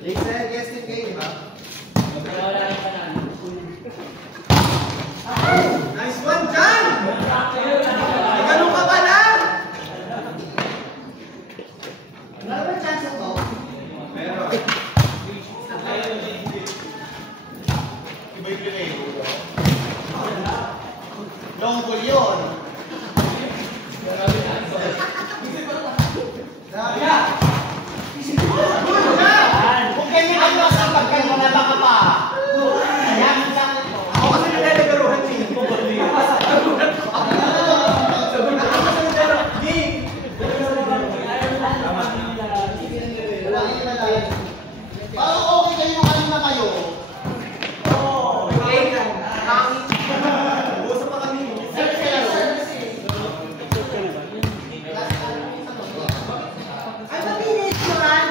Nice one, John! Ganun ka pala! Wala ba chance ito? Meron. Iba yung pinay. Long ball yun. Kung ganyan ang masapag ka, wala ba ka pa? Ako kasi nalalagaruhan siya. Parang okay kayo yung kanina kayo. Oo. Okay lang. Uso pa kami. Ay, mabilis naman.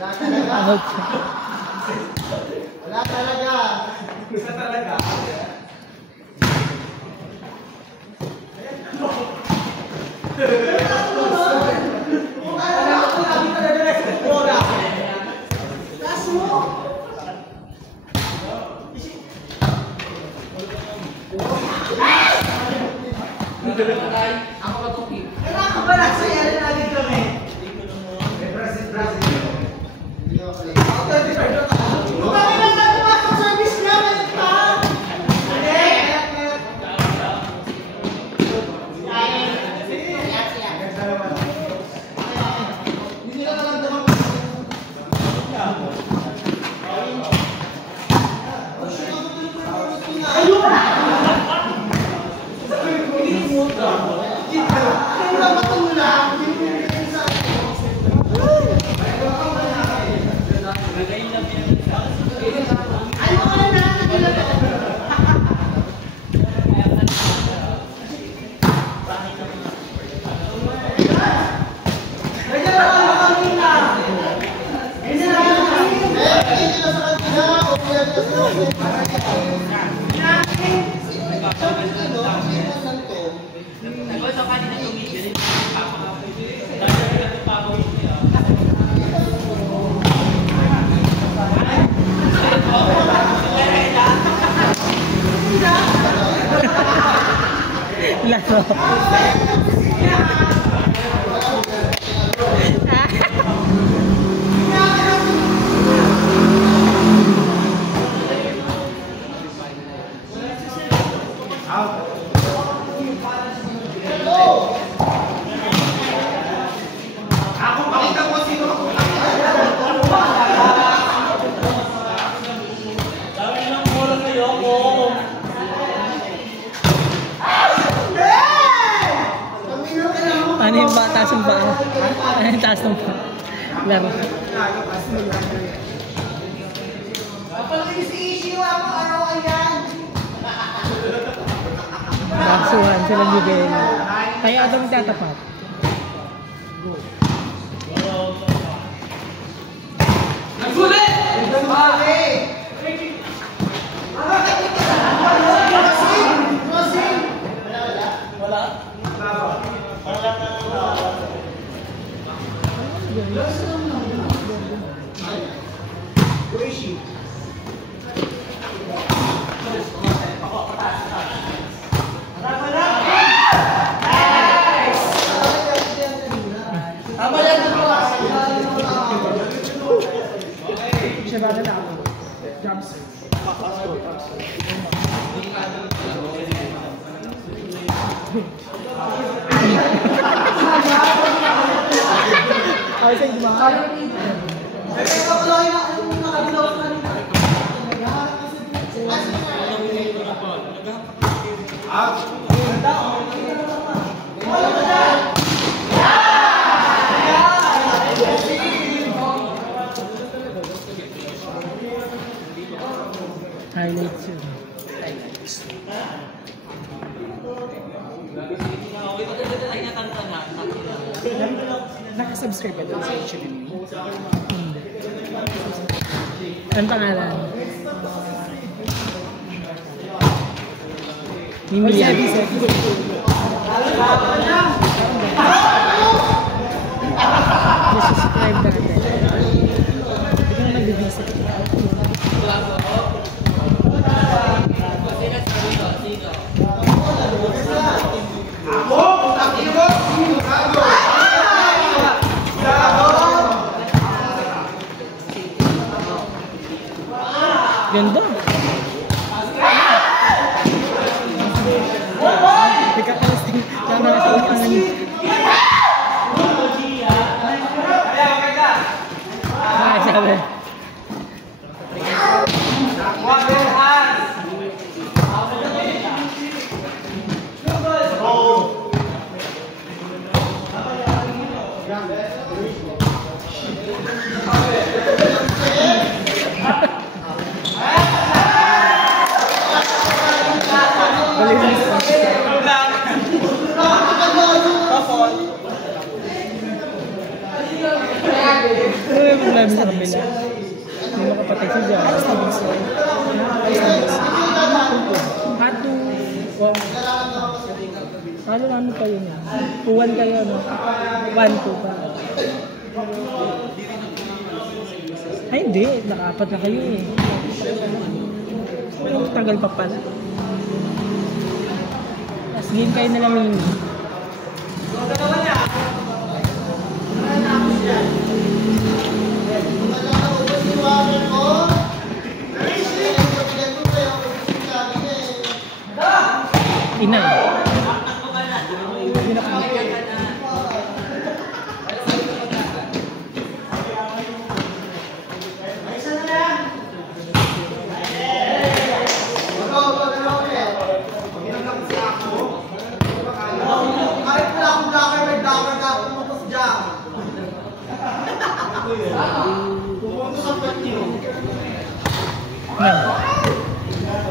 Wala talaga. Wala talaga. Ako matuki. Kailangan ba nagsaya na natin kami? Brazil. Kami lang natin mga service namin pa! Hindi na lang naman. Magaling na Ano yung ba? Taas ng ba? Ano yung taas ng ba? Laro. Kasuhan sila bigay. Kaya ito magtatapat. Nagsulit! Highlights yun. Nakasubscribe ba doon sa HMM? Hindi. Anong pangalan? Mimiyan. Subscribe natin. Hindi ka na nag-visit. Ganda. Ikakasting kanang sabi. Ano sa kabila? May makapatay si Jan. Hatu. Ano namin kayo niya? 2-1 kayo, no? 1-2 pa. Ay, hindi. Naka-4 na kayo eh. Tagal pa pala. Tapos game kayo na lang yun. Ina.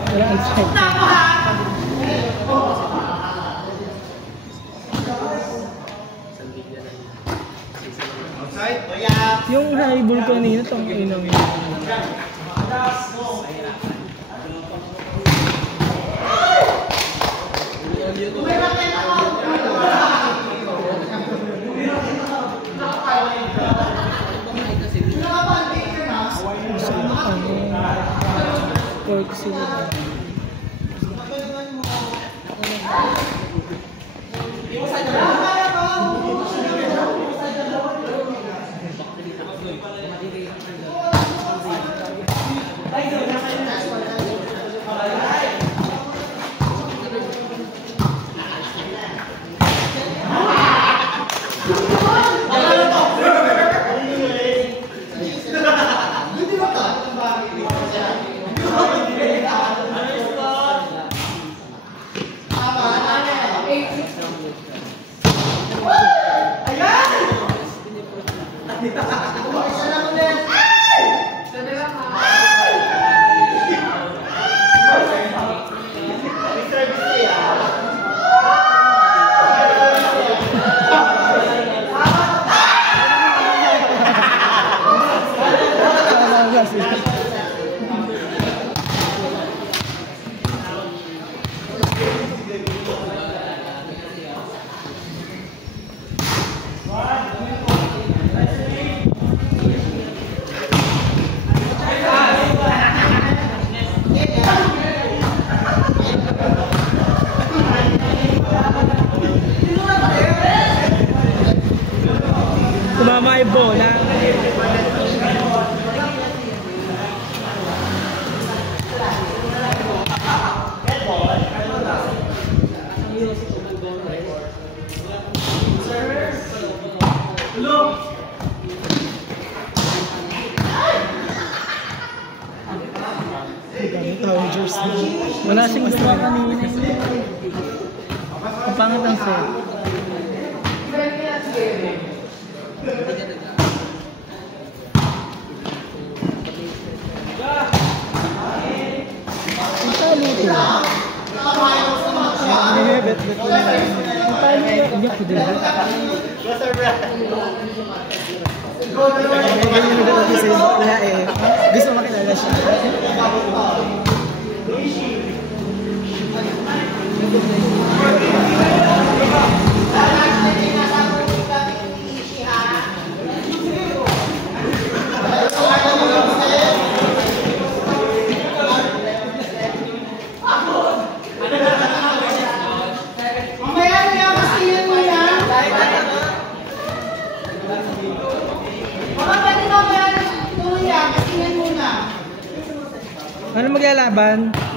Wala outside. Yung highball kanina, itong inaw yun. Pork sila. Tumama yung bola. Wala siyang gusto kanina. Ang pangat ang set. Ang talo ito. Gusto makilala siya. Ano maglalaban?